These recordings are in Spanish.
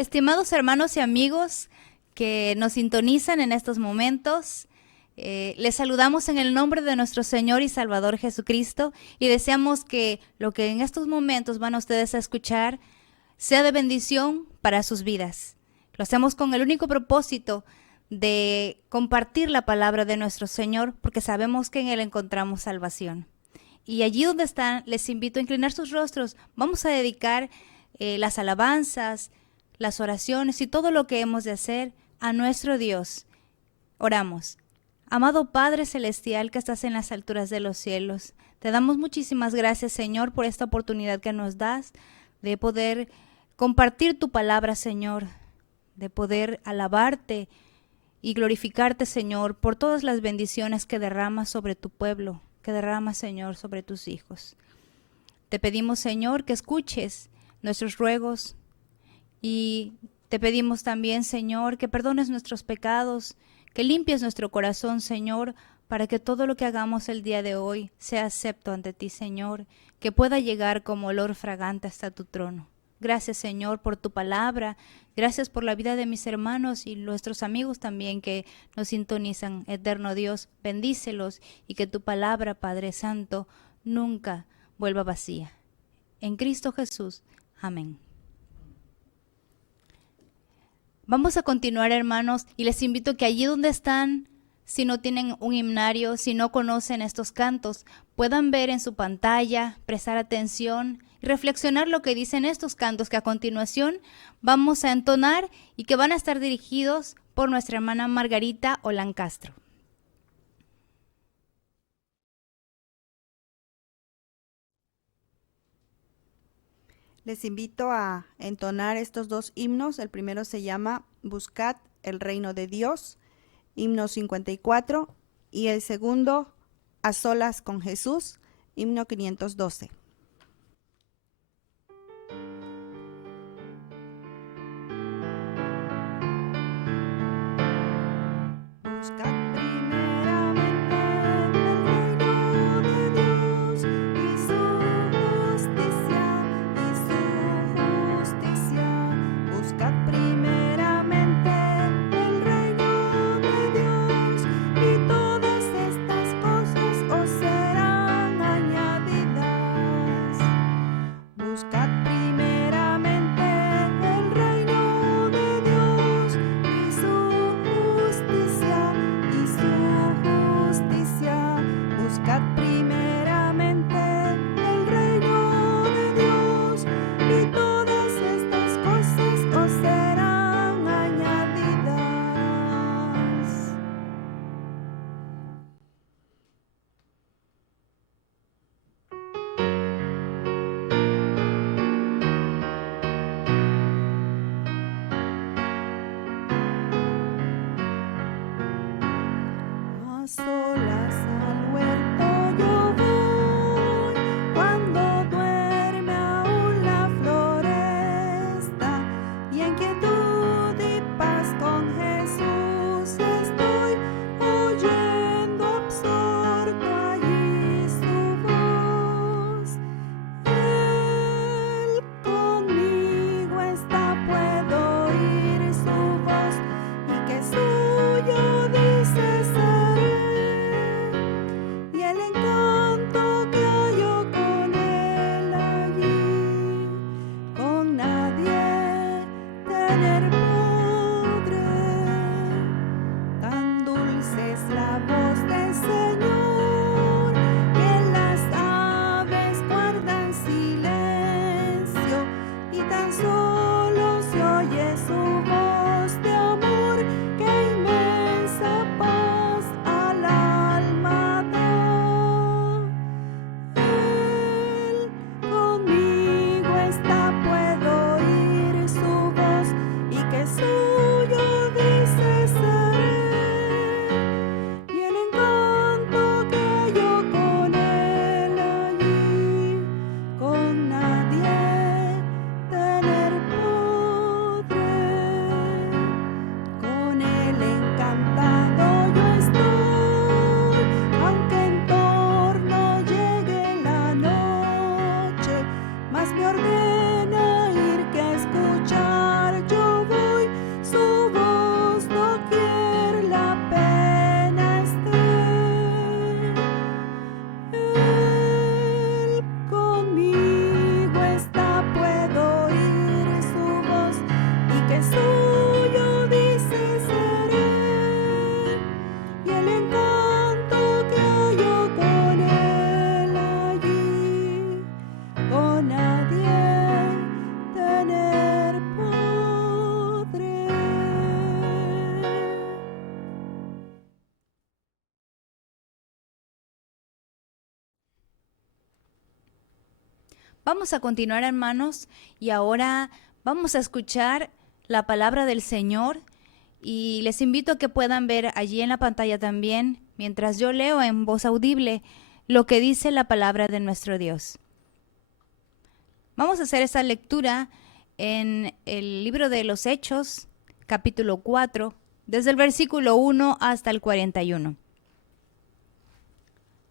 Estimados hermanos y amigos que nos sintonizan en estos momentos, les saludamos en el nombre de nuestro Señor y Salvador Jesucristo y deseamos que lo que en estos momentos van a ustedes a escuchar sea de bendición para sus vidas. Lo hacemos con el único propósito de compartir la palabra de nuestro Señor porque sabemos que en Él encontramos salvación. Y allí donde están, les invito a inclinar sus rostros. Vamos a dedicar las alabanzas, las oraciones y todo lo que hemos de hacer a nuestro Dios. Oramos. Amado Padre Celestial que estás en las alturas de los cielos, te damos muchísimas gracias, Señor, por esta oportunidad que nos das de poder compartir tu palabra, Señor, de poder alabarte y glorificarte, Señor, por todas las bendiciones que derramas sobre tu pueblo, que derramas, Señor, sobre tus hijos. Te pedimos, Señor, que escuches nuestros ruegos y te pedimos también, Señor, que perdones nuestros pecados, que limpies nuestro corazón, Señor, para que todo lo que hagamos el día de hoy sea acepto ante ti, Señor, que pueda llegar como olor fragante hasta tu trono. Gracias, Señor, por tu palabra. Gracias por la vida de mis hermanos y nuestros amigos también que nos sintonizan. Eterno Dios, bendícelos y que tu palabra, Padre Santo, nunca vuelva vacía. En Cristo Jesús. Amén. Vamos a continuar, hermanos, y les invito que allí donde están, si no tienen un himnario, si no conocen estos cantos, puedan ver en su pantalla, prestar atención y reflexionar lo que dicen estos cantos que a continuación vamos a entonar y que van a estar dirigidos por nuestra hermana Margarita Olán Castro. Les invito a entonar estos dos himnos. El primero se llama Buscad el reino de Dios, himno 54, y el segundo, A solas con Jesús, himno 512. Buscad primeramente el reino de Dios y su justicia, Buscad primeramente el reino de Dios y todas estas cosas os serán añadidas. Vamos a continuar, hermanos, y ahora vamos a escuchar la palabra del Señor y les invito a que puedan ver allí en la pantalla también, mientras yo leo en voz audible lo que dice la palabra de nuestro Dios. Vamos a hacer esta lectura en el libro de los Hechos, capítulo 4, desde el versículo 1 hasta el 41.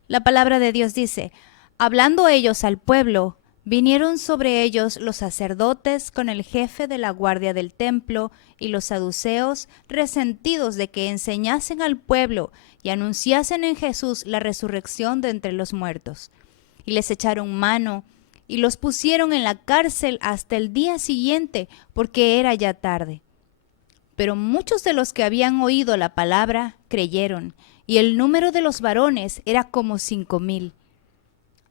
La palabra de Dios dice: hablando ellos al pueblo, vinieron sobre ellos los sacerdotes con el jefe de la guardia del templo y los saduceos, resentidos de que enseñasen al pueblo y anunciasen en Jesús la resurrección de entre los muertos. Y les echaron mano y los pusieron en la cárcel hasta el día siguiente, porque era ya tarde. Pero muchos de los que habían oído la palabra creyeron, y el número de los varones era como 5,000.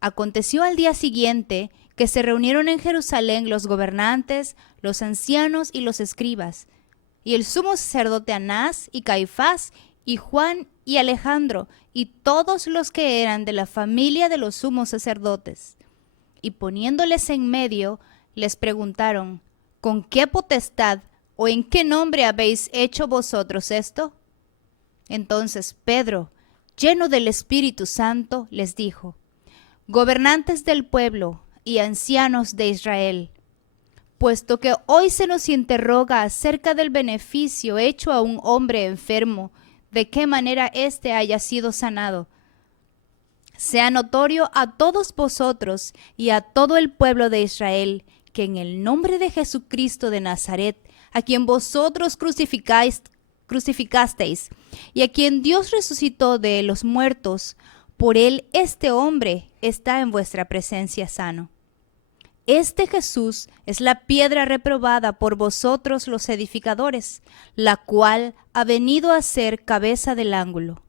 Aconteció al día siguiente que se reunieron en Jerusalén los gobernantes, los ancianos y los escribas, y el sumo sacerdote Anás y Caifás y Juan y Alejandro y todos los que eran de la familia de los sumos sacerdotes. Y poniéndoles en medio, les preguntaron: ¿con qué potestad o en qué nombre habéis hecho vosotros esto? Entonces Pedro, lleno del Espíritu Santo, les dijo: gobernantes del pueblo y ancianos de Israel, puesto que hoy se nos interroga acerca del beneficio hecho a un hombre enfermo, de qué manera éste haya sido sanado, sea notorio a todos vosotros y a todo el pueblo de Israel, que en el nombre de Jesucristo de Nazaret, a quien vosotros crucificasteis, y a quien Dios resucitó de los muertos, por él este hombre está en vuestra presencia sano. Este Jesús es la piedra reprobada por vosotros los edificadores, la cual ha venido a ser cabeza del ángulo.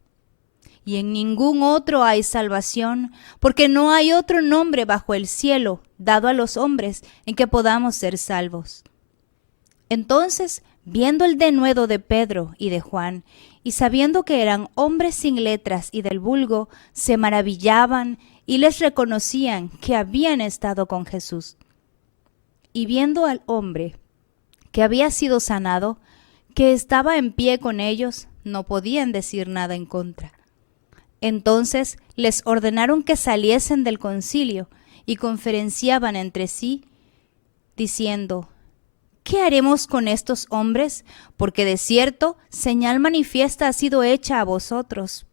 Y en ningún otro hay salvación, porque no hay otro nombre bajo el cielo dado a los hombres en que podamos ser salvos. Entonces, viendo el denuedo de Pedro y de Juan, y sabiendo que eran hombres sin letras y del vulgo, se maravillaban y les reconocían que habían estado con Jesús. Y viendo al hombre que había sido sanado, que estaba en pie con ellos, no podían decir nada en contra. Entonces les ordenaron que saliesen del concilio y conferenciaban entre sí, diciendo: ¿qué haremos con estos hombres? Porque de cierto, señal manifiesta ha sido hecha a vosotros,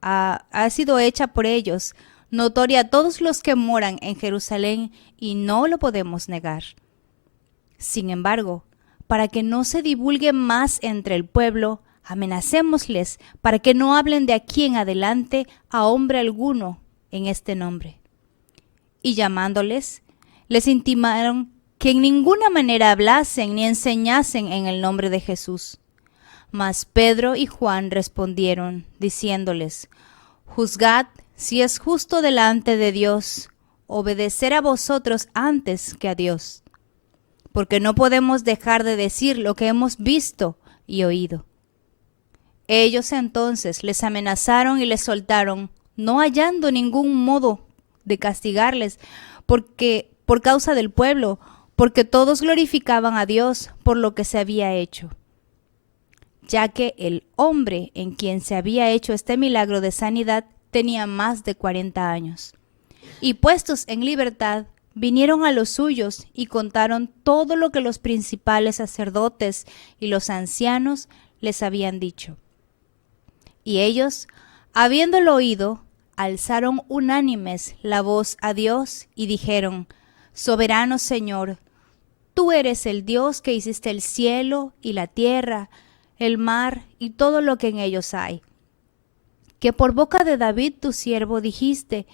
ha sido hecha por ellos, notoria a todos los que moran en Jerusalén, y no lo podemos negar. Sin embargo, para que no se divulgue más entre el pueblo, amenacémosles para que no hablen de aquí en adelante a hombre alguno en este nombre. Y llamándoles, les intimaron que en ninguna manera hablasen ni enseñasen en el nombre de Jesús. Mas Pedro y Juan respondieron, diciéndoles: juzgad si es justo delante de Dios obedecer a vosotros antes que a Dios, porque no podemos dejar de decir lo que hemos visto y oído. Ellos entonces les amenazaron y les soltaron, no hallando ningún modo de castigarles, porque por causa del pueblo, porque todos glorificaban a Dios por lo que se había hecho, ya que el hombre en quien se había hecho este milagro de sanidad tenía más de 40 años. Y puestos en libertad, vinieron a los suyos y contaron todo lo que los principales sacerdotes y los ancianos les habían dicho. Y ellos, habiéndolo oído, alzaron unánimes la voz a Dios y dijeron: soberano Señor, tú eres el Dios que hiciste el cielo y la tierra, el mar y todo lo que en ellos hay. Que por boca de David tu siervo dijiste: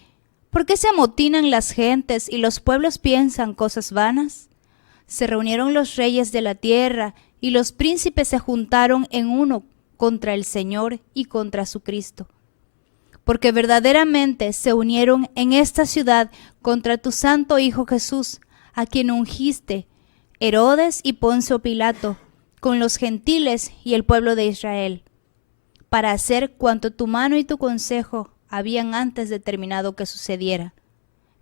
¿por qué se amotinan las gentes y los pueblos piensan cosas vanas? Se reunieron los reyes de la tierra y los príncipes se juntaron en uno contra el Señor y contra su Cristo. Porque verdaderamente se unieron en esta ciudad contra tu santo Hijo Jesús, a quien ungiste, Herodes y Poncio Pilato, con los gentiles y el pueblo de Israel, para hacer cuanto tu mano y tu consejo habían antes determinado que sucediera.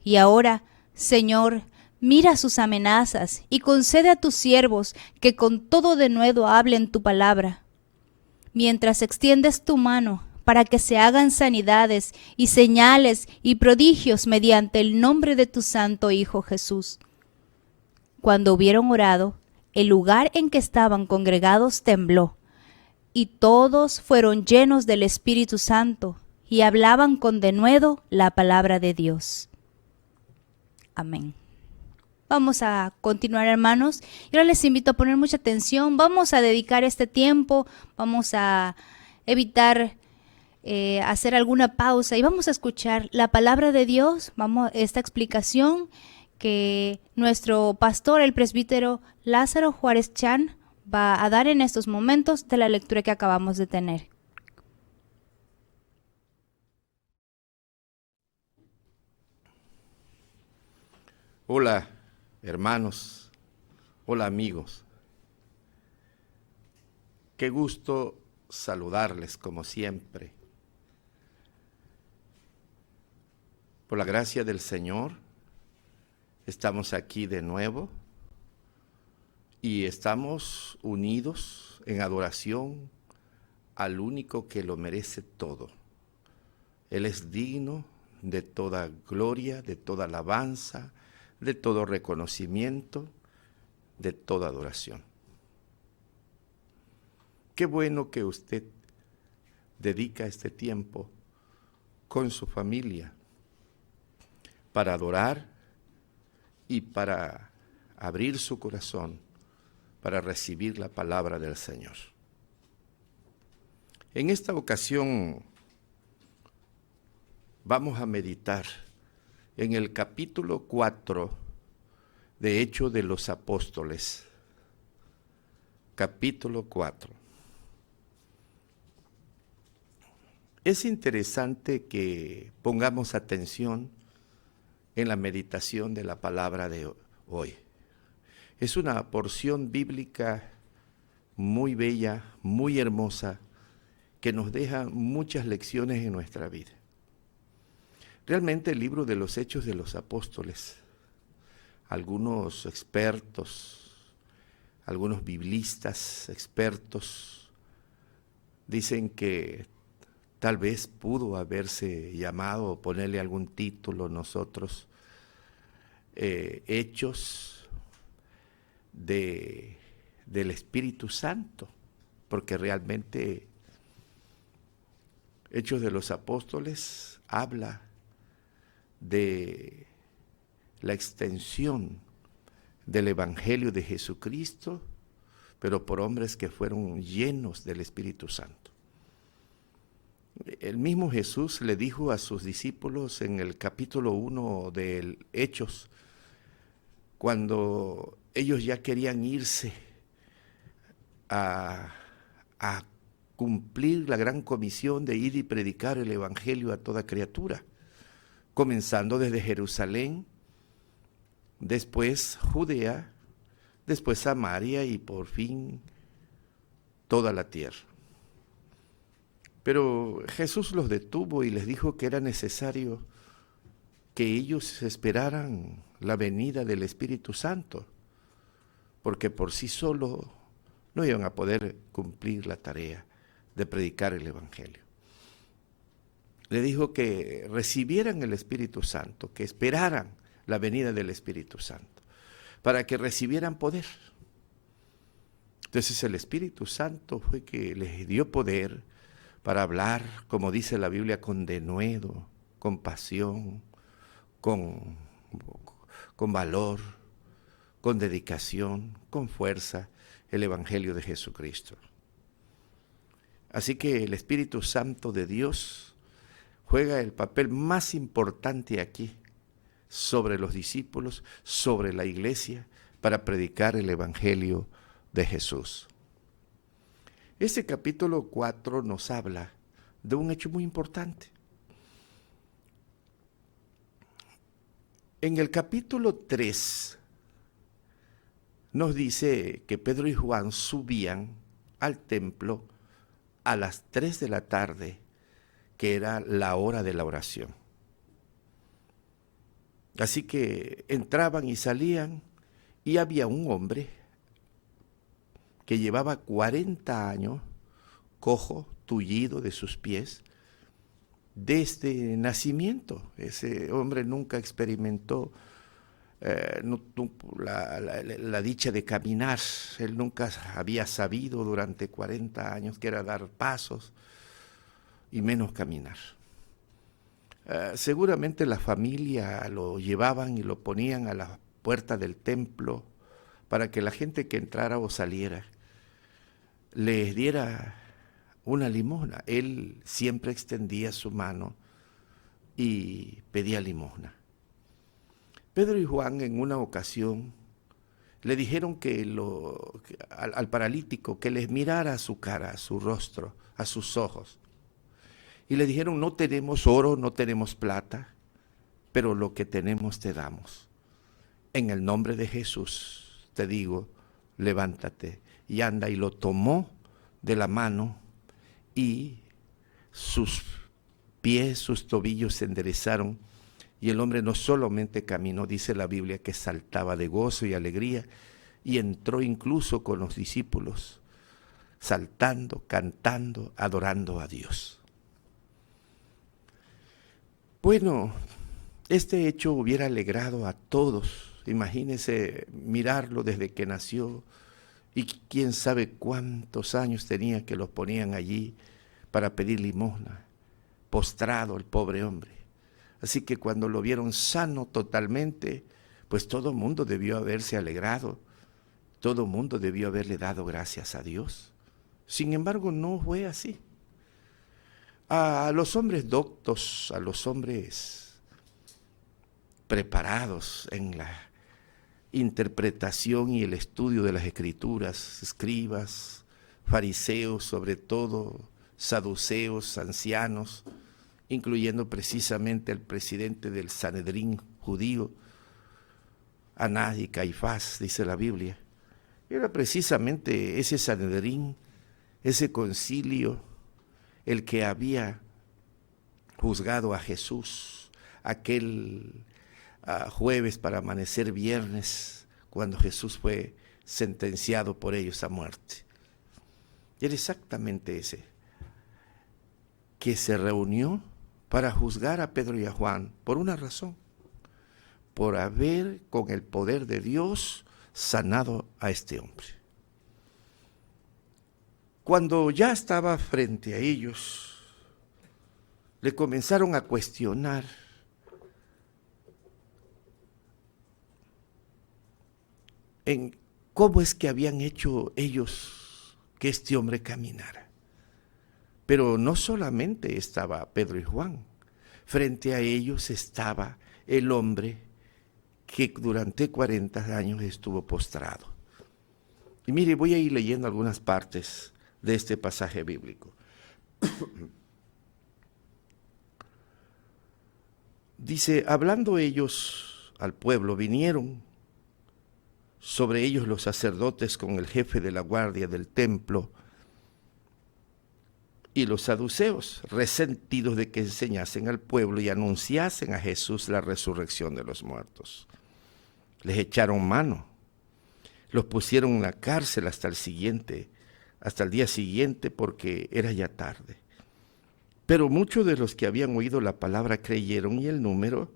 Y ahora Señor, mira sus amenazas y concede a tus siervos que con todo denuedo hablen tu palabra. Mientras extiendes tu mano para que se hagan sanidades y señales y prodigios mediante el nombre de tu santo Hijo Jesús. Cuando hubieron orado, el lugar en que estaban congregados tembló, y todos fueron llenos del Espíritu Santo y hablaban con denuedo la palabra de Dios. Amén. Vamos a continuar, hermanos. Y ahora les invito a poner mucha atención. Vamos a dedicar este tiempo, vamos a evitar hacer alguna pausa y vamos a escuchar la palabra de Dios. Esta explicación que nuestro pastor, el presbítero Lázaro Juárez Chan, va a dar en estos momentos de la lectura que acabamos de tener. Hola, hermanos. Hola, amigos. Qué gusto saludarles como siempre. Por la gracia del Señor, estamos aquí de nuevo y estamos unidos en adoración al único que lo merece todo. Él es digno de toda gloria, de toda alabanza, de todo reconocimiento, de toda adoración. Qué bueno que usted dedica este tiempo con su familia para adorar y para abrir su corazón para recibir la palabra del Señor. En esta ocasión vamos a meditar en el capítulo 4 de Hechos de los Apóstoles. Capítulo 4. Es interesante que pongamos atención en la meditación de la palabra de hoy. Es una porción bíblica muy bella, muy hermosa, que nos deja muchas lecciones en nuestra vida. Realmente el libro de los Hechos de los Apóstoles, algunos expertos, algunos biblistas expertos, dicen que tal vez pudo haberse llamado o ponerle algún título nosotros, Hechos del Espíritu Santo, porque realmente Hechos de los Apóstoles habla de la extensión del Evangelio de Jesucristo, pero por hombres que fueron llenos del Espíritu Santo. El mismo Jesús le dijo a sus discípulos en el capítulo 1 de Hechos, cuando ellos ya querían irse a cumplir la gran comisión de ir y predicar el Evangelio a toda criatura, comenzando desde Jerusalén, después Judea, después Samaria y por fin toda la tierra. Pero Jesús los detuvo y les dijo que era necesario que ellos esperaran la venida del Espíritu Santo, porque por sí solos no iban a poder cumplir la tarea de predicar el Evangelio. Le dijo que recibieran el Espíritu Santo, que esperaran la venida del Espíritu Santo, para que recibieran poder. Entonces el Espíritu Santo fue que les dio poder para hablar, como dice la Biblia, con denuedo, con pasión, con valor, con dedicación, con fuerza, el Evangelio de Jesucristo. Así que el Espíritu Santo de Dios juega el papel más importante aquí sobre los discípulos, sobre la iglesia, para predicar el Evangelio de Jesús. Este capítulo 4 nos habla de un hecho muy importante. En el capítulo 3 nos dice que Pedro y Juan subían al templo a las 3 de la tarde, que era la hora de la oración. Así que entraban y salían, y había un hombre que llevaba 40 años, cojo, tullido de sus pies, desde nacimiento. Ese hombre nunca experimentó la dicha de caminar. Él nunca había sabido durante 40 años que era dar pasos y menos caminar. Seguramente la familia lo llevaban y lo ponían a la puerta del templo para que la gente que entrara o saliera les diera una limosna. Él siempre extendía su mano y pedía limosna. Pedro y Juan en una ocasión le dijeron al paralítico que les mirara a su cara, a su rostro, a sus ojos. Y le dijeron: no tenemos oro, no tenemos plata, pero lo que tenemos te damos. En el nombre de Jesús te digo, levántate y anda. Y lo tomó de la mano y sus pies, sus tobillos se enderezaron. Y el hombre no solamente caminó, dice la Biblia, que saltaba de gozo y alegría, y entró incluso con los discípulos, saltando, cantando, adorando a Dios. Bueno, este hecho hubiera alegrado a todos. Imagínense mirarlo desde que nació, y quién sabe cuántos años tenía que los ponían allí para pedir limosna, postrado el pobre hombre. Así que cuando lo vieron sano totalmente, pues todo el mundo debió haberse alegrado, todo el mundo debió haberle dado gracias a Dios. Sin embargo, no fue así. A los hombres doctos, a los hombres preparados en la interpretación y el estudio de las Escrituras, escribas, fariseos, sobre todo saduceos, ancianos, incluyendo precisamente al presidente del Sanedrín judío, Anás y Caifás, dice la Biblia. Era precisamente ese Sanedrín, ese concilio, el que había juzgado a Jesús aquel jueves para amanecer viernes, cuando Jesús fue sentenciado por ellos a muerte. Era exactamente ese, que se reunió para juzgar a Pedro y a Juan por una razón: por haber con el poder de Dios sanado a este hombre. Cuando ya estaba frente a ellos, le comenzaron a cuestionar en cómo es que habían hecho ellos que este hombre caminara. Pero no solamente estaba Pedro y Juan, frente a ellos estaba el hombre que durante 40 años estuvo postrado. Y mire, voy a ir leyendo algunas partes de este pasaje bíblico. Dice: hablando ellos al pueblo, vinieron sobre ellos los sacerdotes con el jefe de la guardia del templo y los saduceos, resentidos de que enseñasen al pueblo y anunciasen a Jesús la resurrección de los muertos. Les echaron mano, los pusieron en la cárcel hasta el día siguiente, porque era ya tarde. Pero muchos de los que habían oído la palabra creyeron, y el número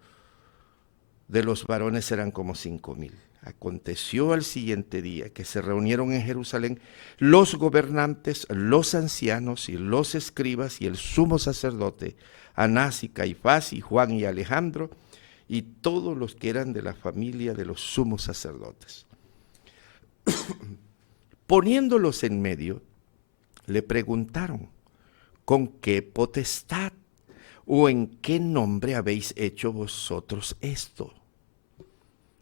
de los varones eran como 5,000. Aconteció al siguiente día que se reunieron en Jerusalén los gobernantes, los ancianos y los escribas y el sumo sacerdote, Anás y Caifás y Juan y Alejandro, y todos los que eran de la familia de los sumos sacerdotes. Poniéndolos en medio, le preguntaron: ¿con qué potestad o en qué nombre habéis hecho vosotros esto?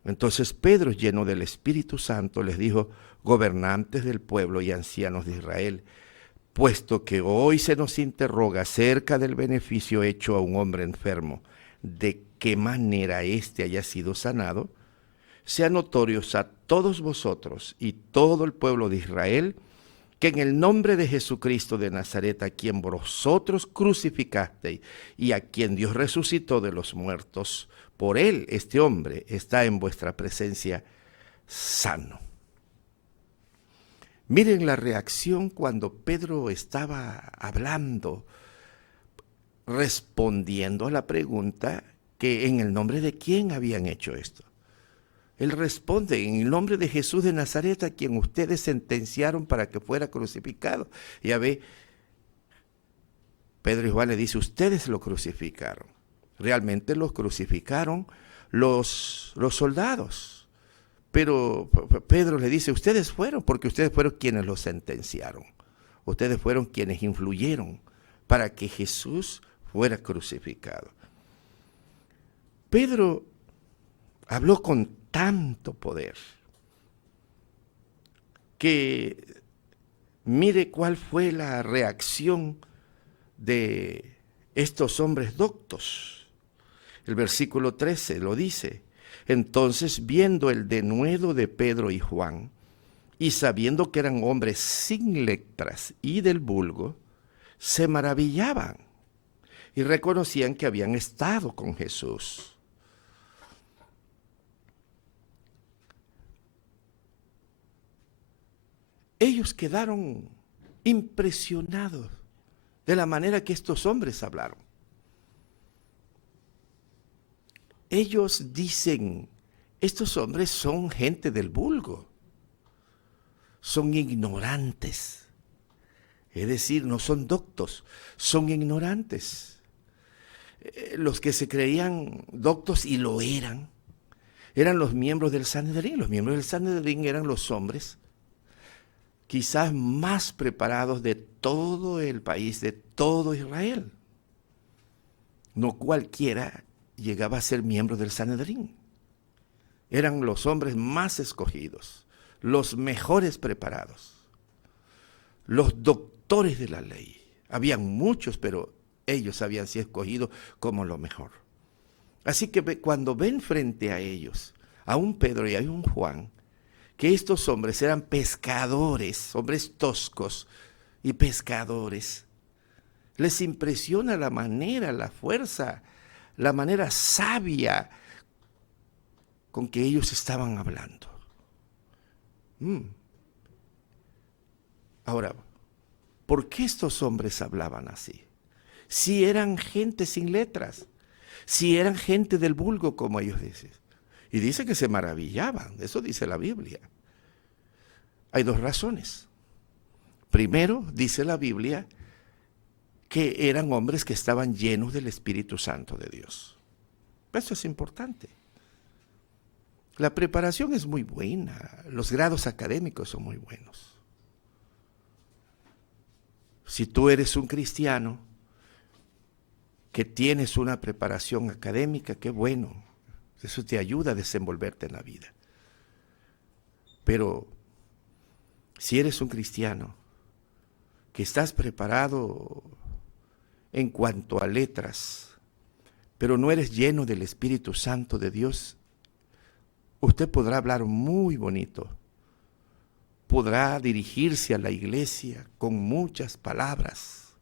Entonces Pedro, lleno del Espíritu Santo, les dijo: gobernantes del pueblo y ancianos de Israel, puesto que hoy se nos interroga acerca del beneficio hecho a un hombre enfermo, de qué manera éste haya sido sanado, sea notorios a todos vosotros y todo el pueblo de Israel que en el nombre de Jesucristo de Nazaret, a quien vosotros crucificasteis y a quien Dios resucitó de los muertos, por él este hombre está en vuestra presencia sano. Miren la reacción cuando Pedro estaba hablando, respondiendo a la pregunta que en el nombre de quién habían hecho esto. Él responde, en el nombre de Jesús de Nazaret, a quien ustedes sentenciaron para que fuera crucificado. Ya ve, Pedro y Juan le dice, ustedes lo crucificaron. Realmente los crucificaron los soldados. Pero Pedro le dice, ustedes fueron, porque ustedes fueron quienes lo sentenciaron. Ustedes fueron quienes influyeron para que Jesús fuera crucificado. Pedro habló con tanto poder que mire cuál fue la reacción de estos hombres doctos. El versículo 13 lo dice. Entonces, viendo el denuedo de Pedro y Juan, y sabiendo que eran hombres sin letras y del vulgo, se maravillaban y reconocían que habían estado con Jesús. Ellos quedaron impresionados de la manera que estos hombres hablaron. Ellos dicen, estos hombres son gente del vulgo, son ignorantes, es decir, no son doctos, son ignorantes. Los que se creían doctos y lo eran los miembros del Sanedrín. Los miembros del Sanedrín eran los hombres quizás más preparados de todo el país, de todo Israel. No cualquiera llegaba a ser miembro del Sanedrín. Eran los hombres más escogidos, los mejores preparados, los doctores de la ley. Habían muchos, pero ellos habían sido escogidos como lo mejor. Así que cuando ven frente a ellos, a un Pedro y a un Juan, que estos hombres eran pescadores, hombres toscos y pescadores, les impresiona la manera, la fuerza, la manera sabia con que ellos estaban hablando. Ahora, ¿por qué estos hombres hablaban así? Si eran gente sin letras, si eran gente del vulgo, como ellos dicen. Y dice que se maravillaban, eso dice la Biblia. Hay dos razones. Primero, dice la Biblia, que eran hombres que estaban llenos del Espíritu Santo de Dios. Eso es importante. La preparación es muy buena, los grados académicos son muy buenos. Si tú eres un cristiano que tienes una preparación académica, qué bueno, eso te ayuda a desenvolverte en la vida. Pero si eres un cristiano que estás preparado en cuanto a letras, pero no eres lleno del Espíritu Santo de Dios, usted podrá hablar muy bonito, podrá dirigirse a la iglesia con muchas palabras,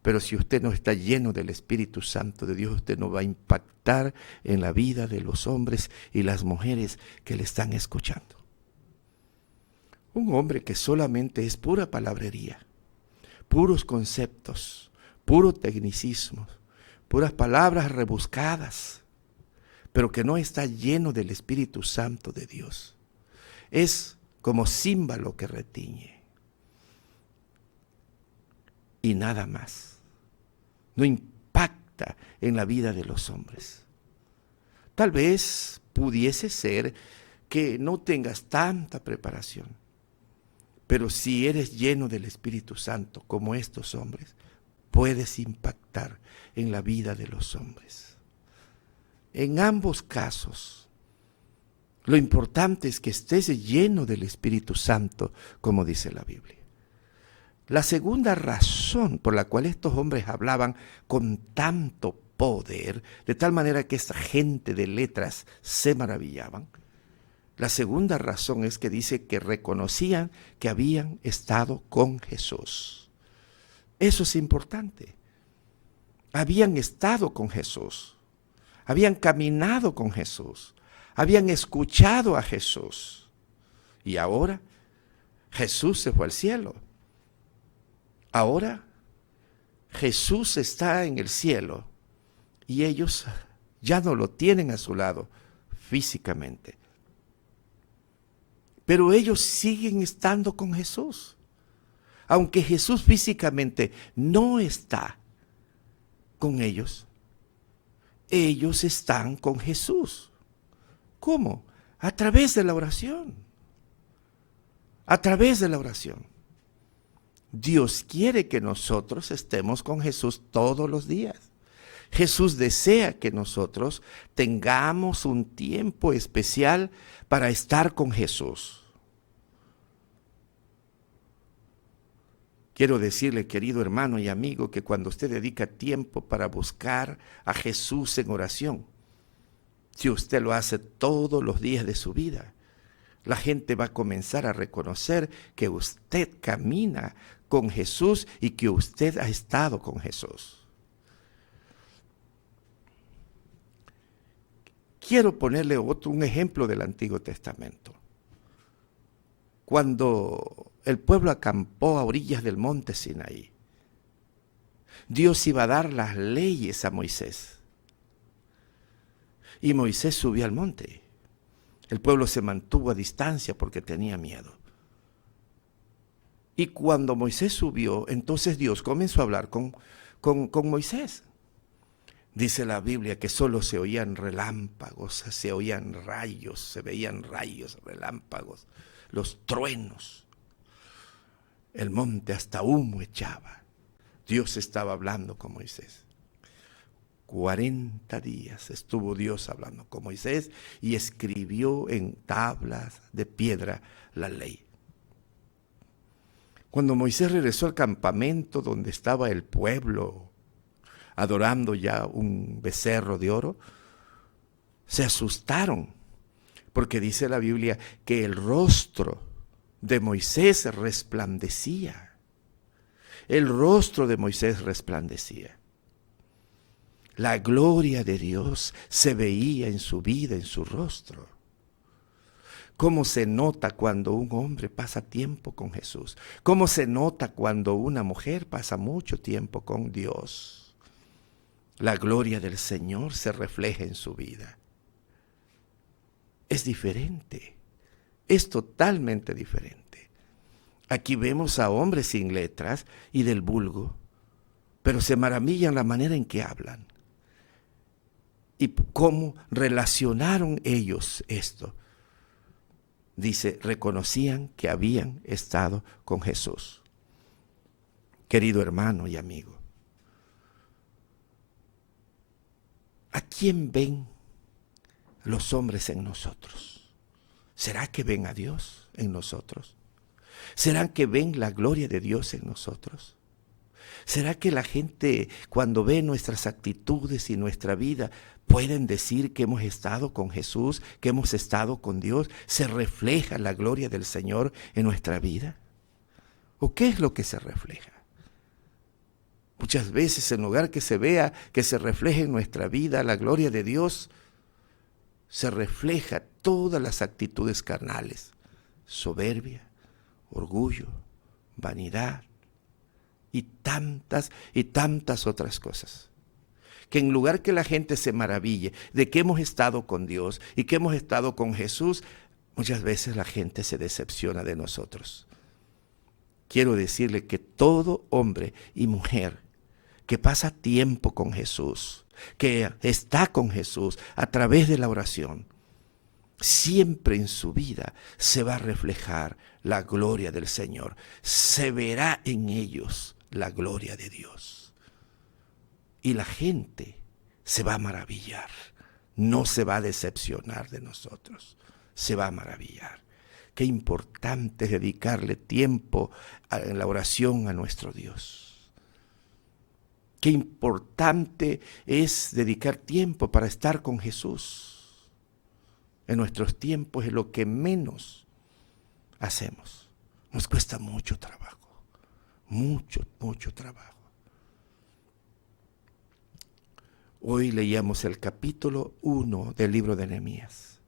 pero si usted no está lleno del Espíritu Santo de Dios, usted no va a impactar en la vida de los hombres y las mujeres que le están escuchando. Un hombre que solamente es pura palabrería, puros conceptos, puro tecnicismo, puras palabras rebuscadas, pero que no está lleno del Espíritu Santo de Dios. Es como címbalo que retiñe. Y nada más. No impacta en la vida de los hombres. Tal vez pudiese ser que no tengas tanta preparación, pero si eres lleno del Espíritu Santo como estos hombres, puedes impactar en la vida de los hombres. En ambos casos, lo importante es que estés lleno del Espíritu Santo, como dice la Biblia. La segunda razón por la cual estos hombres hablaban con tanto poder, de tal manera que esta gente de letras se maravillaban, La segunda razón es que dice que reconocían que habían estado con Jesús. Eso es importante. Habían estado con Jesús. Habían caminado con Jesús. Habían escuchado a Jesús. Y ahora Jesús se fue al cielo. Ahora Jesús está en el cielo y ellos ya no lo tienen a su lado físicamente. Pero ellos siguen estando con Jesús. Aunque Jesús físicamente no está con ellos, ellos están con Jesús. ¿Cómo? A través de la oración. A través de la oración. Dios quiere que nosotros estemos con Jesús todos los días. Jesús desea que nosotros tengamos un tiempo especial para estar con Jesús. Quiero decirle, querido hermano y amigo, que cuando usted dedica tiempo para buscar a Jesús en oración, si usted lo hace todos los días de su vida, la gente va a comenzar a reconocer que usted camina con Jesús y que usted ha estado con Jesús. Quiero ponerle un ejemplo del Antiguo Testamento. Cuando el pueblo acampó a orillas del monte Sinaí, Dios iba a dar las leyes a Moisés. Y Moisés subió al monte. El pueblo se mantuvo a distancia porque tenía miedo. Y cuando Moisés subió, entonces Dios comenzó a hablar con Moisés. Dice la Biblia que solo se oían relámpagos, se oían rayos, se veían rayos, relámpagos, los truenos. El monte hasta humo echaba. Dios estaba hablando con Moisés. 40 días estuvo Dios hablando con Moisés y escribió en tablas de piedra la ley. Cuando Moisés regresó al campamento donde estaba el pueblo adorando ya un becerro de oro, se asustaron, porque dice la Biblia que el rostro de Moisés resplandecía. El rostro de Moisés resplandecía. La gloria de Dios se veía en su vida, en su rostro. ¿Cómo se nota cuando un hombre pasa tiempo con Jesús? ¿Cómo se nota cuando una mujer pasa mucho tiempo con Dios? La gloria del Señor se refleja en su vida. Es diferente, es totalmente diferente. Aquí vemos a hombres sin letras y del vulgo, pero se maravillan la manera en que hablan. Y cómo relacionaron ellos esto. Dice, reconocían que habían estado con Jesús. Querido hermano y amigo, ¿a quién ven los hombres en nosotros? ¿Será que ven a Dios en nosotros? ¿Será que ven la gloria de Dios en nosotros? ¿Será que la gente, cuando ve nuestras actitudes y nuestra vida, pueden decir que hemos estado con Jesús, que hemos estado con Dios? ¿Se refleja la gloria del Señor en nuestra vida? ¿O qué es lo que se refleja? Muchas veces, en lugar que se vea, que se refleje en nuestra vida la gloria de Dios, se refleja todas las actitudes carnales: soberbia, orgullo, vanidad y tantas otras cosas. Que en lugar que la gente se maraville de que hemos estado con Dios y que hemos estado con Jesús, muchas veces la gente se decepciona de nosotros. Quiero decirle que todo hombre y mujer que pasa tiempo con Jesús, que está con Jesús a través de la oración, siempre en su vida se va a reflejar la gloria del Señor. Se verá en ellos la gloria de Dios. Y la gente se va a maravillar, no se va a decepcionar de nosotros, se va a maravillar. Qué importante es dedicarle tiempo en la oración a nuestro Dios. Qué importante es dedicar tiempo para estar con Jesús. en nuestros tiempos es lo que menos hacemos. Nos cuesta mucho trabajo, mucho trabajo. Hoy leíamos el capítulo 1 del libro de Nehemías.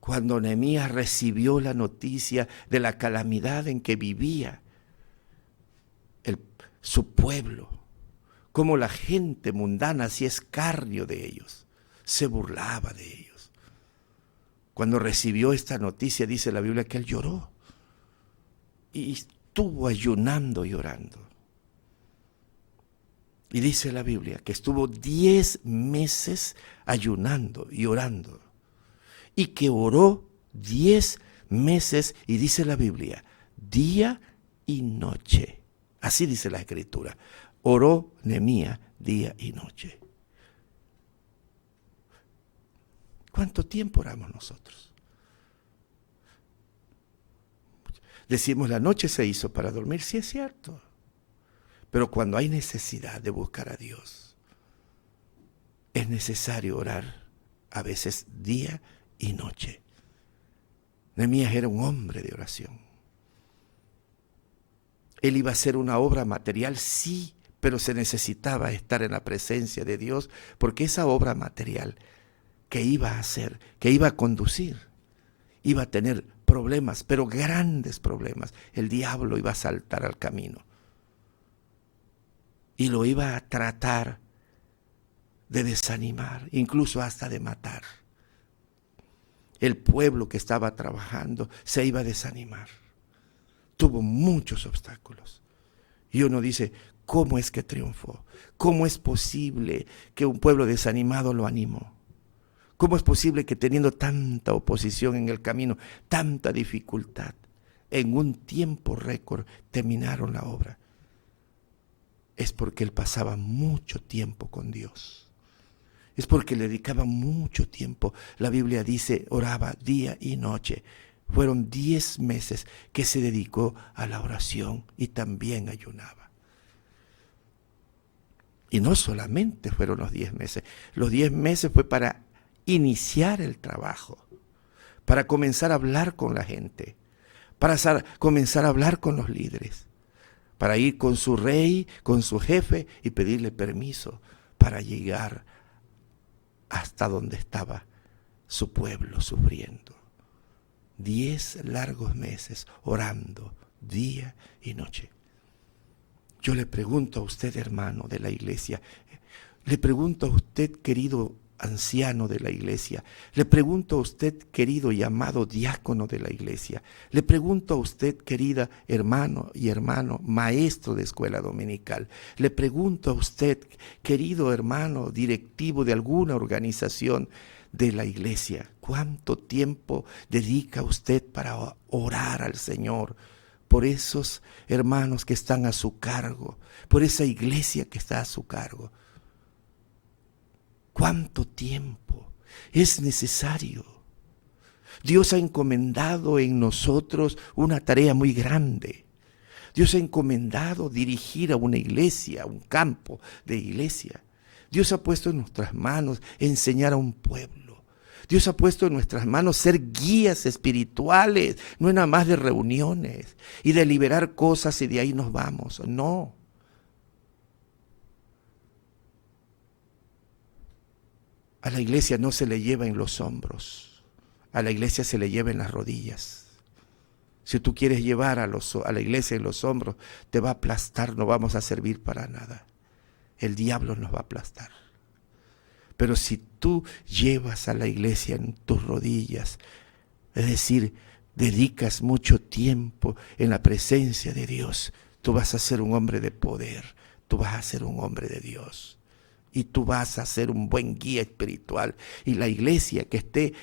Cuando Nehemías recibió la noticia de la calamidad en que vivía su pueblo, cómo la gente mundana hacía escarnio de ellos, se burlaba de ellos. Cuando recibió esta noticia, dice la Biblia que él lloró y estuvo ayunando y orando. Y dice la Biblia que estuvo 10 meses ayunando y orando. Y que oró 10 meses, y dice la Biblia, día y noche. Así dice la Escritura. Oró Nehemías día y noche. ¿Cuánto tiempo oramos nosotros? Decimos, la noche se hizo para dormir, sí es cierto. Pero cuando hay necesidad de buscar a Dios, es necesario orar a veces día y noche. Nehemías era un hombre de oración. Él iba a hacer una obra material, sí, pero se necesitaba estar en la presencia de Dios, porque esa obra material que iba a hacer, que iba a conducir, iba a tener problemas, pero grandes problemas. El diablo iba a saltar al camino y lo iba a tratar de desanimar, incluso hasta de matar. El pueblo que estaba trabajando se iba a desanimar. Tuvo muchos obstáculos. Y uno dice, ¿cómo es que triunfó? ¿Cómo es posible que un pueblo desanimado lo animó? ¿Cómo es posible que teniendo tanta oposición en el camino, tanta dificultad, en un tiempo récord terminaron la obra? Es porque él pasaba mucho tiempo con Dios. Es porque le dedicaba mucho tiempo. La Biblia dice, oraba día y noche. Fueron 10 meses que se dedicó a la oración y también ayunaba. Y no solamente fueron los 10 meses. Los 10 meses fue para iniciar el trabajo, para comenzar a hablar con la gente, para comenzar a hablar con los líderes, para ir con su rey, con su jefe y pedirle permiso para llegar hasta donde estaba su pueblo sufriendo. 10 largos meses orando día y noche. Yo le pregunto a usted, hermano de la iglesia, le pregunto a usted, querido anciano de la iglesia, le pregunto a usted, querido y amado diácono de la iglesia, le pregunto a usted, querida hermano y hermano, maestro de escuela dominical, le pregunto a usted, querido hermano directivo de alguna organización de la iglesia, ¿cuánto tiempo dedica usted para orar al Señor por esos hermanos que están a su cargo, por esa iglesia que está a su cargo? ¿Cuánto tiempo es necesario? Dios ha encomendado en nosotros una tarea muy grande. Dios ha encomendado dirigir a una iglesia, un campo de iglesia. Dios ha puesto en nuestras manos enseñar a un pueblo. Dios ha puesto en nuestras manos ser guías espirituales, no es nada más de reuniones y de liberar cosas y de ahí nos vamos. No. A la iglesia no se le lleva en los hombros, a la iglesia se le lleva en las rodillas. Si tú quieres llevar a la iglesia en los hombros, te va a aplastar, no vamos a servir para nada. El diablo nos va a aplastar. Pero si tú llevas a la iglesia en tus rodillas, es decir, dedicas mucho tiempo en la presencia de Dios, tú vas a ser un hombre de poder, tú vas a ser un hombre de Dios. Y tú vas a ser un buen guía espiritual. Y la iglesia que esté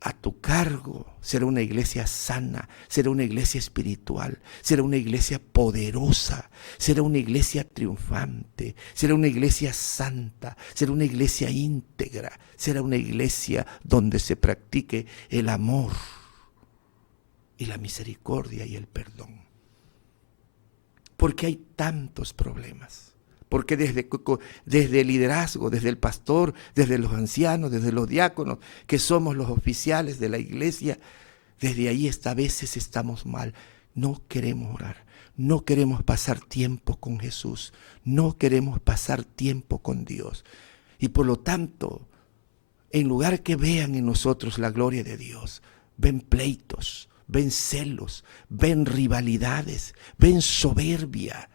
a tu cargo será una iglesia sana, será una iglesia espiritual, será una iglesia poderosa, será una iglesia triunfante, será una iglesia santa, será una iglesia íntegra, será una iglesia donde se practique el amor y la misericordia y el perdón. Porque hay tantos problemas. Porque desde el liderazgo, desde el pastor, desde los ancianos, desde los diáconos, que somos los oficiales de la iglesia, desde ahí a veces estamos mal. No queremos orar, no queremos pasar tiempo con Jesús, no queremos pasar tiempo con Dios. Y por lo tanto, en lugar que vean en nosotros la gloria de Dios, ven pleitos, ven celos, ven rivalidades, ven soberbia,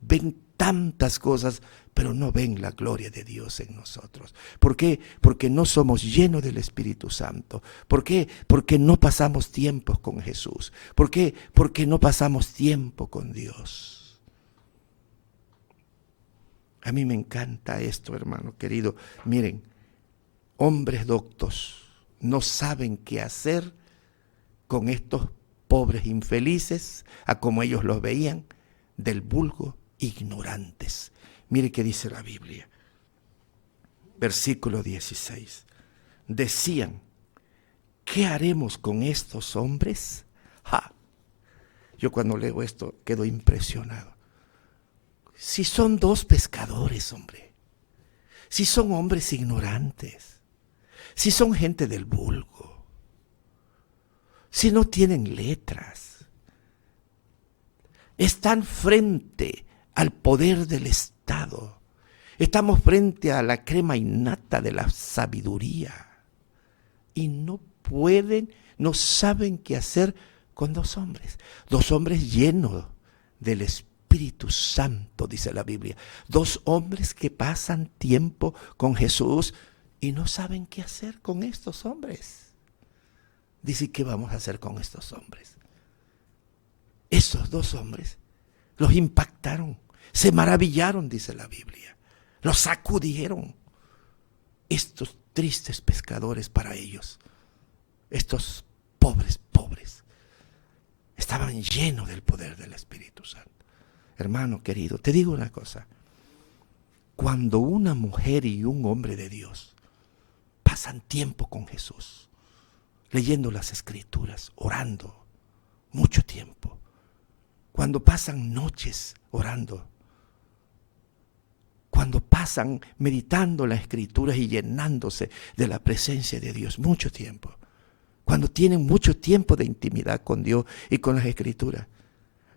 ven tantas cosas, pero no ven la gloria de Dios en nosotros. ¿Por qué? Porque no somos llenos del Espíritu Santo. ¿Por qué? Porque no pasamos tiempo con Jesús. ¿Por qué? Porque no pasamos tiempo con Dios. A mí me encanta esto, hermano querido. Miren, hombres doctos no saben qué hacer con estos pobres infelices, a como ellos los veían, del vulgo ignorantes. Mire qué dice la Biblia. Versículo 16. Decían, ¿qué haremos con estos hombres? ¡Ja! Yo cuando leo esto quedo impresionado. Si son dos pescadores, hombre. Si son hombres ignorantes. Si son gente del vulgo. Si no tienen letras. Están frente al poder del Estado. Estamos frente a la crema innata de la sabiduría. Y no pueden, no saben qué hacer con dos hombres llenos del Espíritu Santo, dice la Biblia. Dos hombres que pasan tiempo con Jesús y no saben qué hacer con estos hombres. Dice, ¿qué vamos a hacer con estos hombres? Estos dos hombres los impactaron, se maravillaron, dice la Biblia, los sacudieron. Estos tristes pescadores para ellos, estos pobres, estaban llenos del poder del Espíritu Santo. Hermano querido, te digo una cosa, cuando una mujer y un hombre de Dios pasan tiempo con Jesús, leyendo las Escrituras, orando, mucho tiempo, cuando pasan noches orando, cuando pasan meditando las Escrituras y llenándose de la presencia de Dios, mucho tiempo, cuando tienen mucho tiempo de intimidad con Dios y con las Escrituras,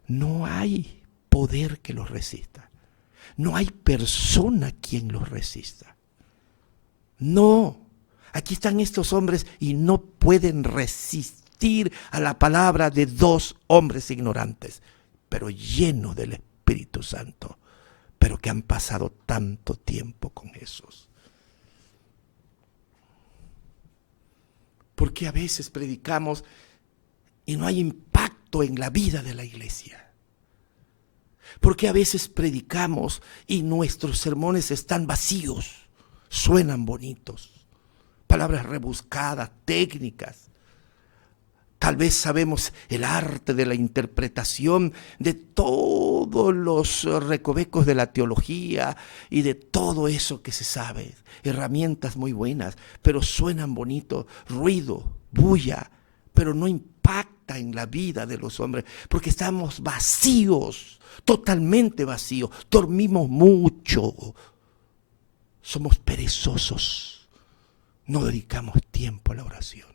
no hay poder que los resista, no hay persona quien los resista. No, aquí están estos hombres y no pueden resistir a la palabra de dos hombres ignorantes, pero llenos del Espíritu Santo, pero que han pasado tanto tiempo con Jesús. Porque a veces predicamos y no hay impacto en la vida de la iglesia. Porque a veces predicamos y nuestros sermones están vacíos, suenan bonitos, palabras rebuscadas, técnicas. Tal vez sabemos el arte de la interpretación de todos los recovecos de la teología y de todo eso que se sabe. Herramientas muy buenas, pero suenan bonito, ruido, bulla, pero no impacta en la vida de los hombres, porque estamos vacíos, totalmente vacíos, dormimos mucho, somos perezosos, no dedicamos tiempo a la oración.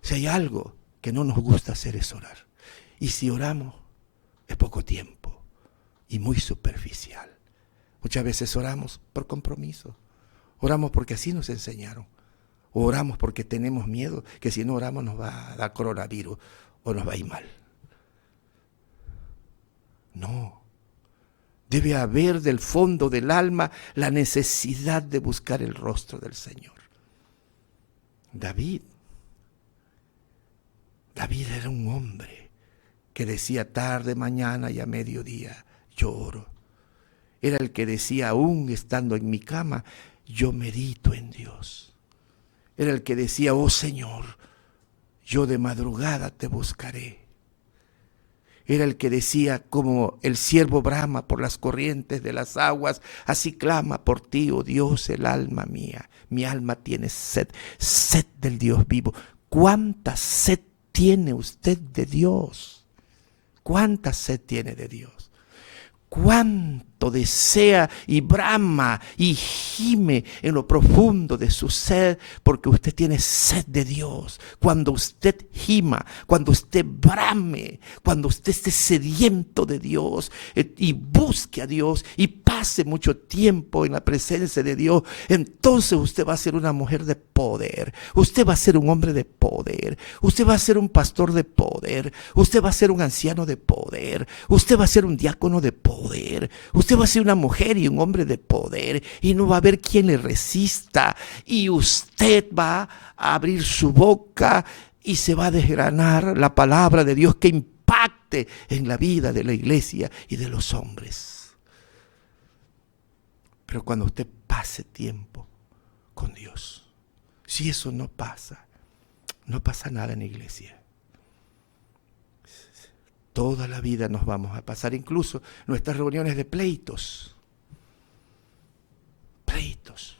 Si hay algo que no nos gusta hacer es orar. Y si oramos, es poco tiempo y muy superficial. Muchas veces oramos por compromiso. Oramos porque así nos enseñaron. O oramos porque tenemos miedo que si no oramos nos va a dar coronavirus o nos va a ir mal. No. Debe haber del fondo del alma la necesidad de buscar el rostro del Señor. David era un hombre que decía tarde, mañana y a mediodía, yo oro. Era el que decía, aún estando en mi cama, yo medito en Dios. Era el que decía, oh Señor, yo de madrugada te buscaré. Era el que decía, como el ciervo brama por las corrientes de las aguas, así clama por ti, oh Dios, el alma mía. Mi alma tiene sed, sed del Dios vivo. ¿Cuánta sed tiene usted de Dios? ¿Cuánta sed tiene de Dios? ¿Cuánta sediento desea y brama y gime en lo profundo de su sed, porque usted tiene sed de Dios. Cuando usted gima, cuando usted brame, cuando usted esté sediento de Dios y busque a Dios y pase mucho tiempo en la presencia de Dios, entonces usted va a ser una mujer de poder, usted va a ser un hombre de poder, usted va a ser un pastor de poder, usted va a ser un anciano de poder, usted va a ser un diácono de poder, usted va a ser una mujer y un hombre de poder, y no va a haber quien le resista, y usted va a abrir su boca y se va a desgranar la palabra de Dios que impacte en la vida de la iglesia y de los hombres. Pero cuando usted pase tiempo con Dios, si eso no pasa nada en la iglesia. Toda la vida nos vamos a pasar, incluso nuestras reuniones de pleitos. Pleitos.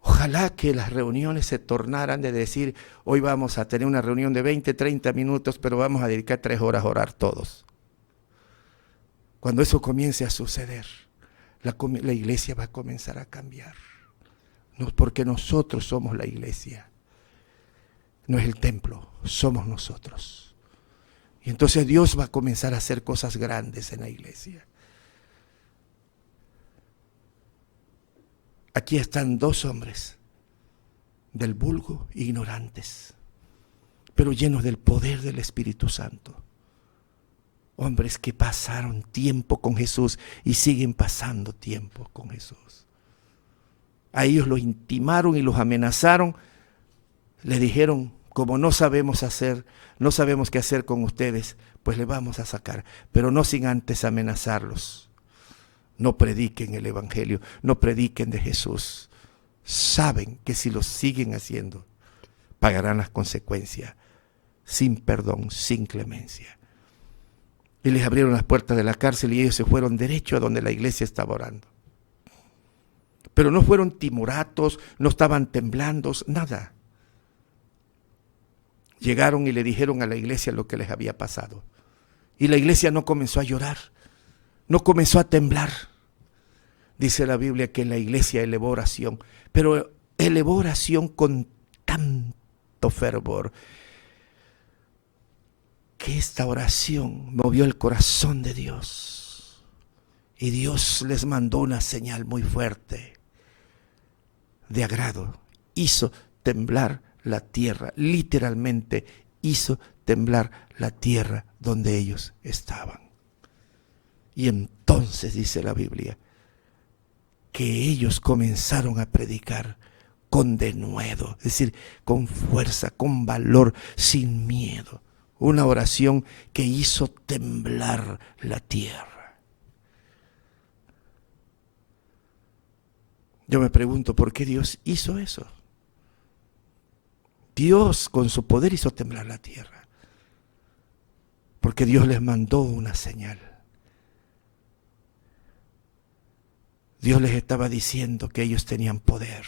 Ojalá que las reuniones se tornaran de decir, hoy vamos a tener una reunión de 20, 30 minutos, pero vamos a dedicar 3 horas a orar todos. Cuando eso comience a suceder, la iglesia va a comenzar a cambiar. No, porque nosotros somos la iglesia. No es el templo, somos nosotros. Y entonces Dios va a comenzar a hacer cosas grandes en la iglesia. Aquí están 2 hombres del vulgo, ignorantes, pero llenos del poder del Espíritu Santo. Hombres que pasaron tiempo con Jesús y siguen pasando tiempo con Jesús. A ellos los intimaron y los amenazaron. Le dijeron, como no sabemos qué hacer con ustedes, pues le vamos a sacar, pero no sin antes amenazarlos. No prediquen el evangelio, no prediquen de Jesús. Saben que si lo siguen haciendo, pagarán las consecuencias, sin perdón, sin clemencia. Y les abrieron las puertas de la cárcel y ellos se fueron derecho a donde la iglesia estaba orando. Pero no fueron timoratos, no estaban temblando, nada. Llegaron y le dijeron a la iglesia lo que les había pasado. Y la iglesia no comenzó a llorar, no comenzó a temblar. Dice la Biblia que la iglesia elevó oración, pero elevó oración con tanto fervor que esta oración movió el corazón de Dios. Y Dios les mandó una señal muy fuerte de agrado. Hizo temblar la tierra, literalmente hizo temblar la tierra donde ellos estaban. Y entonces dice la Biblia que ellos comenzaron a predicar con denuedo, es decir, con fuerza, con valor, sin miedo. Una oración que hizo temblar la tierra. Yo me pregunto, ¿por qué Dios hizo eso? Dios con su poder hizo temblar la tierra, porque Dios les mandó una señal. Dios les estaba diciendo que ellos tenían poder,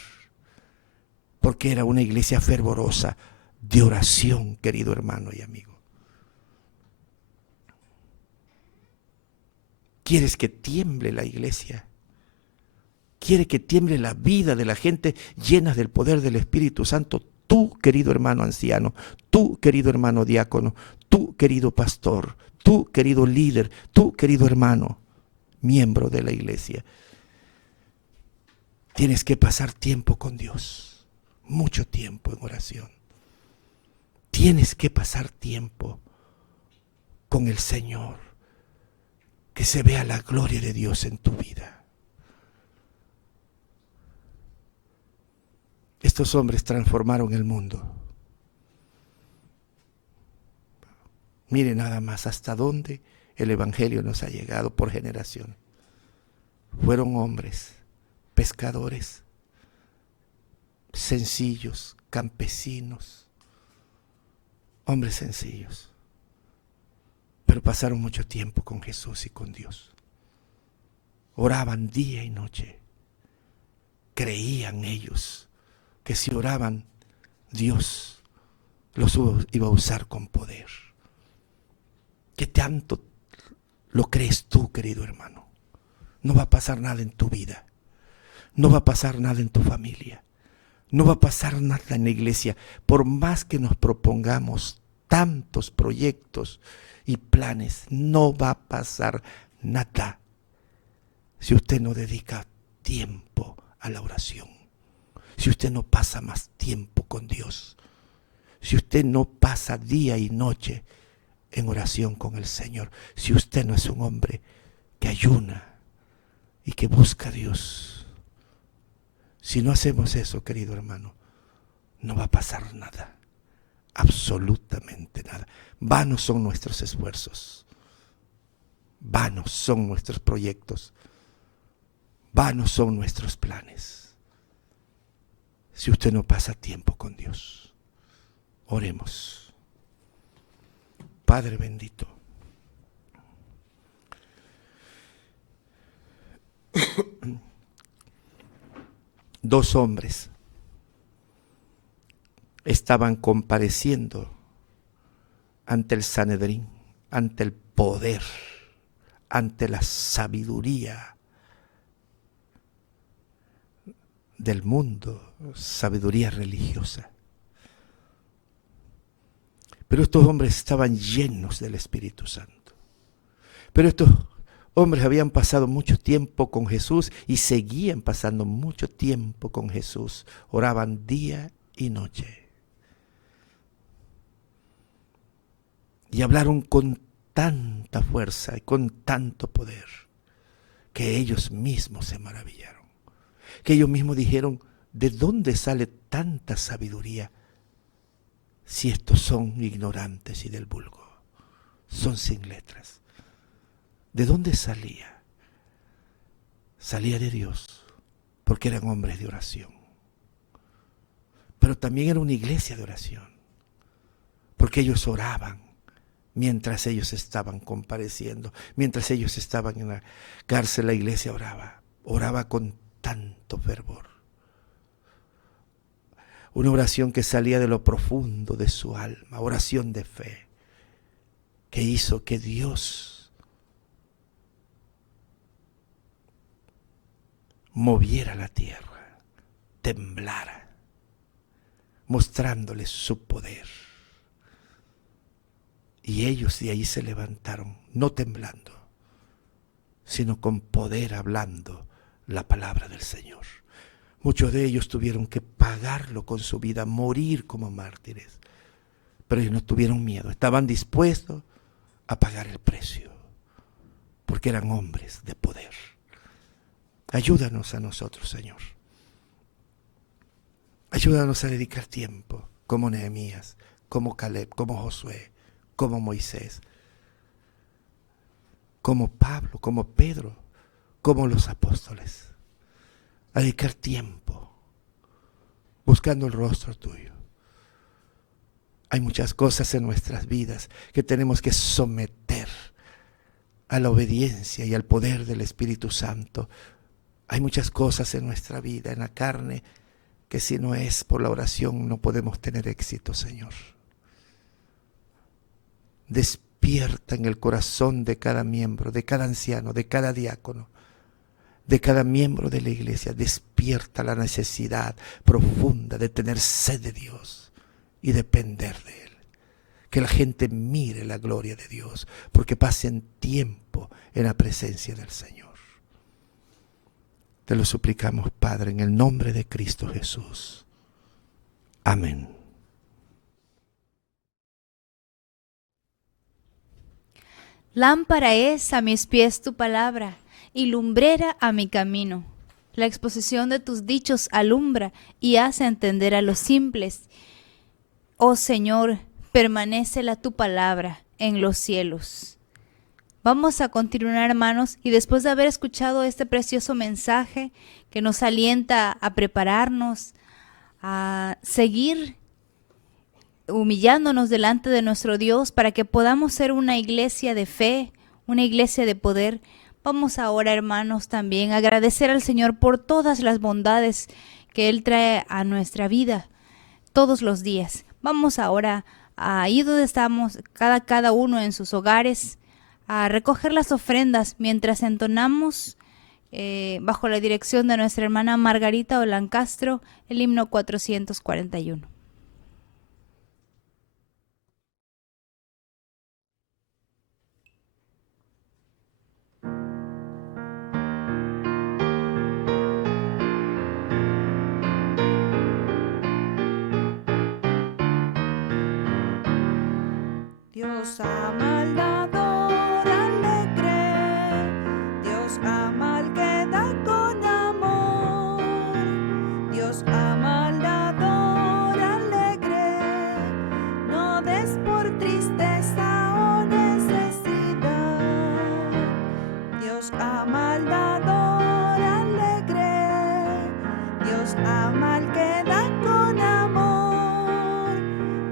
porque era una iglesia fervorosa de oración, querido hermano y amigo. ¿Quieres que tiemble la iglesia? ¿Quiere que tiemble la vida de la gente llena del poder del Espíritu Santo? Tú, querido hermano anciano, tú, querido hermano diácono, tú, querido pastor, tú, querido líder, tú, querido hermano, miembro de la iglesia. Tienes que pasar tiempo con Dios, mucho tiempo en oración. Tienes que pasar tiempo con el Señor, que se vea la gloria de Dios en tu vida. Estos hombres transformaron el mundo. Mire nada más hasta dónde el Evangelio nos ha llegado por generación. Fueron hombres, pescadores, sencillos, campesinos, hombres sencillos, pero pasaron mucho tiempo con Jesús y con Dios. Oraban día y noche. Creían ellos que si oraban, Dios los iba a usar con poder. ¿Qué tanto lo crees tú, querido hermano? No va a pasar nada en tu vida. No va a pasar nada en tu familia. No va a pasar nada en la iglesia. Por más que nos propongamos tantos proyectos y planes, no va a pasar nada si usted no dedica tiempo a la oración. Si usted no pasa más tiempo con Dios. Si usted no pasa día y noche en oración con el Señor. Si usted no es un hombre que ayuna y que busca a Dios. Si no hacemos eso, querido hermano, no va a pasar nada. Absolutamente nada. Vanos son nuestros esfuerzos. Vanos son nuestros proyectos. Vanos son nuestros planes. Si usted no pasa tiempo con Dios. Oremos. Padre bendito. Dos hombres estaban compareciendo ante el Sanedrín, ante el poder, ante la sabiduría del mundo, sabiduría religiosa. Pero estos hombres estaban llenos del Espíritu Santo. Pero estos hombres habían pasado mucho tiempo con Jesús y seguían pasando mucho tiempo con Jesús. Oraban día y noche. Y hablaron con tanta fuerza y con tanto poder que ellos mismos se maravillaron. Que ellos mismos dijeron, ¿de dónde sale tanta sabiduría si estos son ignorantes y del vulgo? Son sin letras. ¿De dónde salía? Salía de Dios, porque eran hombres de oración. Pero también era una iglesia de oración, porque ellos oraban mientras ellos estaban compareciendo, mientras ellos estaban en la cárcel, la iglesia oraba con tanto fervor. Una oración que salía de lo profundo de su alma, oración de fe, que hizo que Dios moviera la tierra, temblara, mostrándoles su poder. Y ellos de ahí se levantaron, no temblando, sino con poder hablando la palabra del Señor. Muchos de ellos tuvieron que pagarlo con su vida, morir como mártires. Pero ellos no tuvieron miedo, estaban dispuestos a pagar el precio, porque eran hombres de poder. Ayúdanos a nosotros, Señor. Ayúdanos a dedicar tiempo, como Nehemías, como Caleb, como Josué, como Moisés, como Pablo, como Pedro, como los apóstoles. A dedicar tiempo, buscando el rostro tuyo. Hay muchas cosas en nuestras vidas que tenemos que someter a la obediencia y al poder del Espíritu Santo. Hay muchas cosas en nuestra vida, en la carne, que si no es por la oración no podemos tener éxito, Señor. Despierta en el corazón de cada miembro, de cada anciano, de cada diácono, de cada miembro de la iglesia. Despierta la necesidad profunda de tener sed de Dios y depender de Él. Que la gente mire la gloria de Dios, porque pasen tiempo en la presencia del Señor. Te lo suplicamos, Padre, en el nombre de Cristo Jesús. Amén. Lámpara es a mis pies tu palabra y lumbrera a mi camino. La exposición de tus dichos alumbra y hace entender a los simples. Oh Señor, permanece tu palabra en los cielos. Vamos a continuar, hermanos, y después de haber escuchado este precioso mensaje que nos alienta a prepararnos, a seguir humillándonos delante de nuestro Dios para que podamos ser una iglesia de fe, una iglesia de poder. Vamos ahora, hermanos, también a agradecer al Señor por todas las bondades que Él trae a nuestra vida todos los días. Vamos ahora ahí donde estamos, cada uno en sus hogares, a recoger las ofrendas mientras entonamos bajo la dirección de nuestra hermana Margarita Olancastro el himno 441. Dios ama al dador alegre, Dios ama al que da con amor. Dios ama al dador alegre, no des por tristeza o necesidad. Dios ama al dador alegre, Dios ama al que da con amor.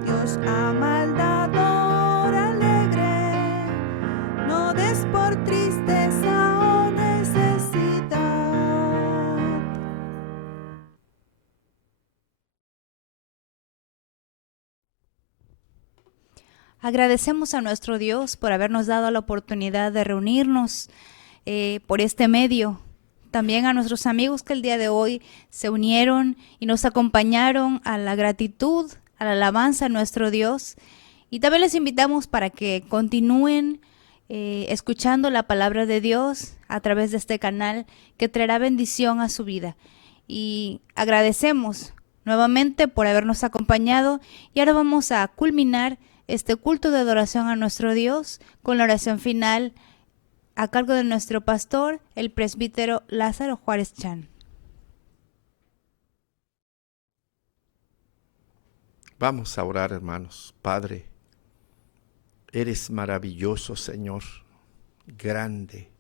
Dios ama al dador alegre, no des por tristeza o necesidad. Agradecemos a nuestro Dios por habernos dado la oportunidad de reunirnos por este medio. También a nuestros amigos que el día de hoy se unieron y nos acompañaron a la gratitud, a la alabanza a nuestro Dios. Y también les invitamos para que continúen escuchando la palabra de Dios a través de este canal que traerá bendición a su vida. Y agradecemos nuevamente por habernos acompañado y ahora vamos a culminar este culto de adoración a nuestro Dios con la oración final a cargo de nuestro pastor, el presbítero Lázaro Juárez Chan. Vamos a orar, hermanos. Padre, eres maravilloso, Señor, grande.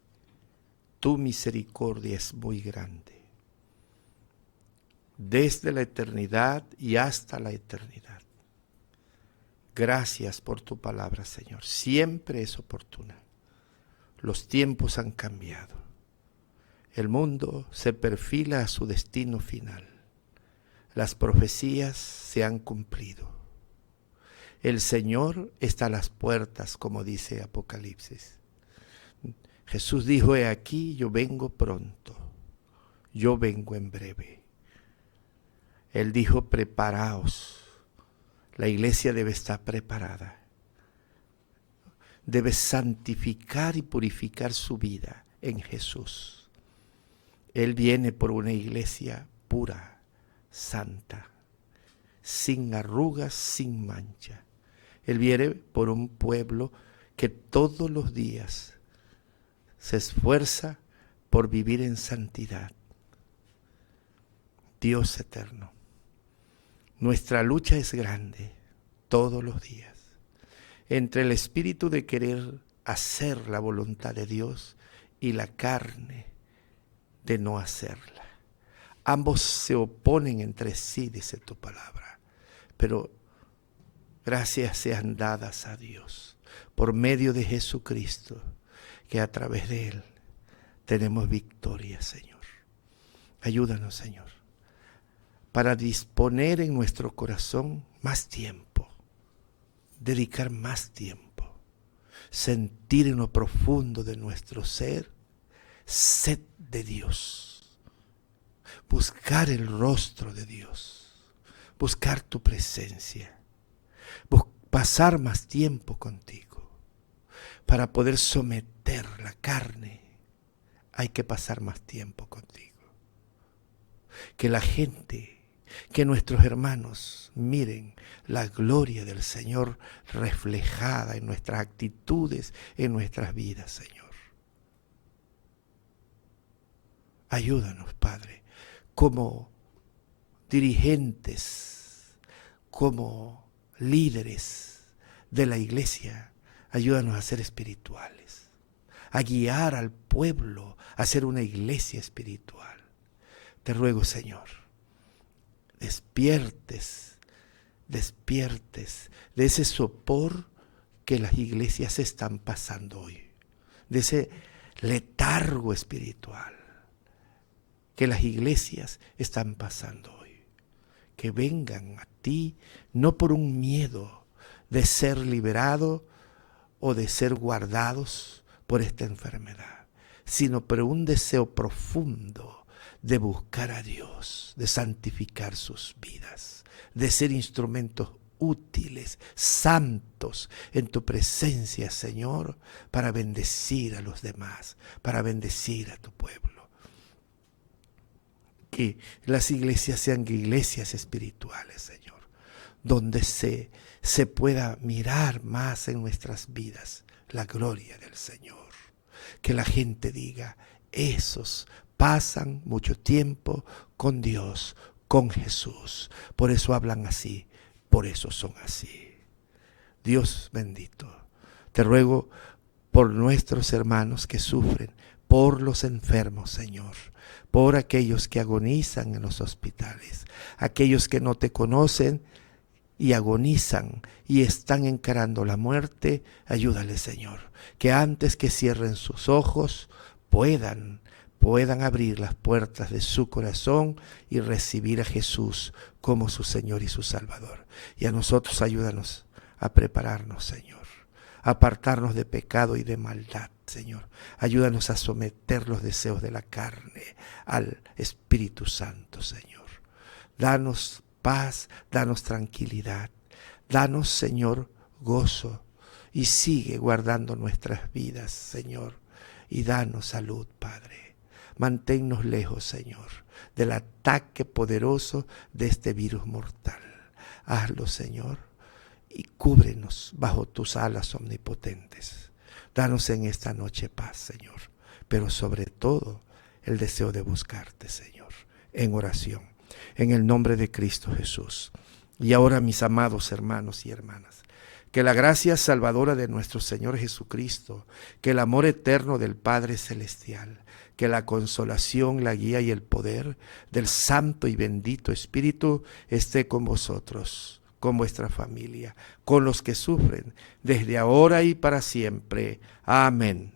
Tu misericordia es muy grande. Desde la eternidad y hasta la eternidad. Gracias por tu palabra, Señor. Siempre es oportuna. Los tiempos han cambiado. El mundo se perfila a su destino final. Las profecías se han cumplido. El Señor está a las puertas, como dice Apocalipsis. Jesús dijo, he aquí, yo vengo pronto. Yo vengo en breve. Él dijo, preparaos. La iglesia debe estar preparada. Debe santificar y purificar su vida en Jesús. Él viene por una iglesia pura, santa, sin arrugas, sin mancha. Él viene por un pueblo que todos los días se esfuerza por vivir en santidad. Dios eterno. Nuestra lucha es grande todos los días entre el espíritu de querer hacer la voluntad de Dios y la carne de no hacerla. Ambos se oponen entre sí, dice tu palabra, pero gracias sean dadas a Dios por medio de Jesucristo, que a través de Él tenemos victoria, Señor. Ayúdanos, Señor, para disponer en nuestro corazón más tiempo, dedicar más tiempo, sentir en lo profundo de nuestro ser sed de Dios, buscar el rostro de Dios, buscar tu presencia, pasar más tiempo contigo. Para poder someter la carne hay que pasar más tiempo contigo. Que la gente, que nuestros hermanos miren la gloria del Señor reflejada en nuestras actitudes, en nuestras vidas, Señor. Ayúdanos, Padre, como dirigentes, como líderes de la iglesia. Ayúdanos a ser espirituales, a guiar al pueblo a ser una iglesia espiritual. Te ruego, Señor, despiertes de ese sopor que las iglesias están pasando hoy, de ese letargo espiritual que las iglesias están pasando hoy. Que vengan a ti no por un miedo de ser liberados o de ser guardados por esta enfermedad, sino por un deseo profundo de buscar a Dios, de santificar sus vidas, de ser instrumentos útiles, santos en tu presencia, Señor, para bendecir a los demás, para bendecir a tu pueblo. Que las iglesias sean iglesias espirituales, Señor, donde se pueda mirar más en nuestras vidas la gloria del Señor. Que la gente diga, esos pasan mucho tiempo con Dios, con Jesús. Por eso hablan así, por eso son así. Dios bendito, te ruego por nuestros hermanos que sufren, por los enfermos, Señor, por aquellos que agonizan en los hospitales, aquellos que no te conocen y agonizan y están encarando la muerte. Ayúdales, Señor, que antes que cierren sus ojos puedan abrir las puertas de su corazón y recibir a Jesús como su Señor y su Salvador. Y a nosotros ayúdanos a prepararnos, Señor, a apartarnos de pecado y de maldad, Señor. Ayúdanos a someter los deseos de la carne al Espíritu Santo, Señor. Danos paz, danos tranquilidad, danos, Señor, gozo, y sigue guardando nuestras vidas, Señor, y danos salud, Padre. Manténnos lejos, Señor, del ataque poderoso de este virus mortal. Hazlo, Señor, y cúbrenos bajo tus alas omnipotentes. Danos en esta noche paz, Señor, pero sobre todo el deseo de buscarte, Señor, en oración, en el nombre de Cristo Jesús. Y ahora, mis amados hermanos y hermanas, que la gracia salvadora de nuestro Señor Jesucristo, que el amor eterno del Padre Celestial, que la consolación, la guía y el poder del Santo y bendito Espíritu esté con vosotros, con vuestra familia, con los que sufren, desde ahora y para siempre. Amén.